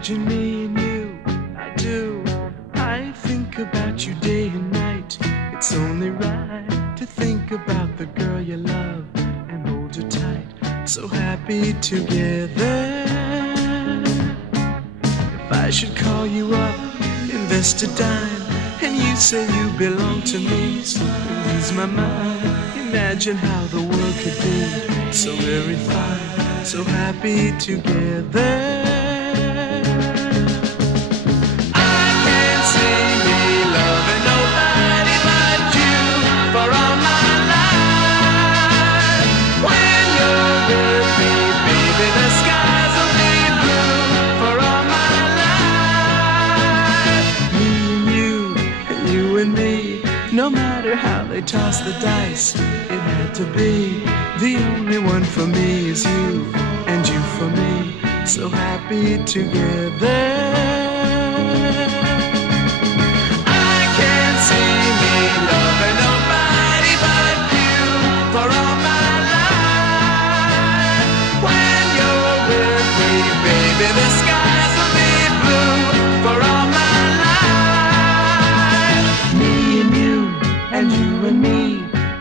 Imagine me and you, I do. I think about you day and night. It's only right to think about the girl you love and hold her tight. So happy together. If I should call you up, invest a dime, and you say you belong to me, lose my mind. Imagine how the world could be so very fine, so happy together. No matter how they toss the dice, it had to be. The only one for me is you, and you for me, so happy together. I can't see me loving nobody but you for all my life. When you're with me, baby, the skies will be blue for all my life. Me and you, and you and me,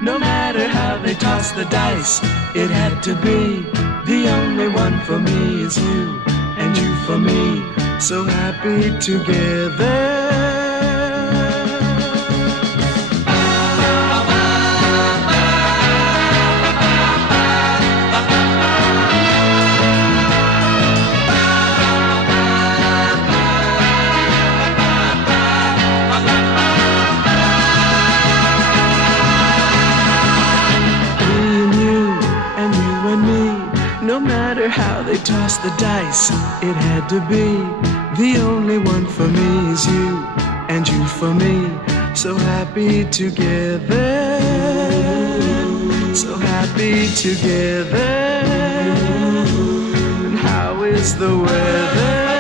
no matter how they toss the dice, it had to be. The only one for me is you, and you for me, so happy together. No matter how they toss the dice, it had to be. The only one for me is you, and you for me, so happy together. So happy together. And how is the weather?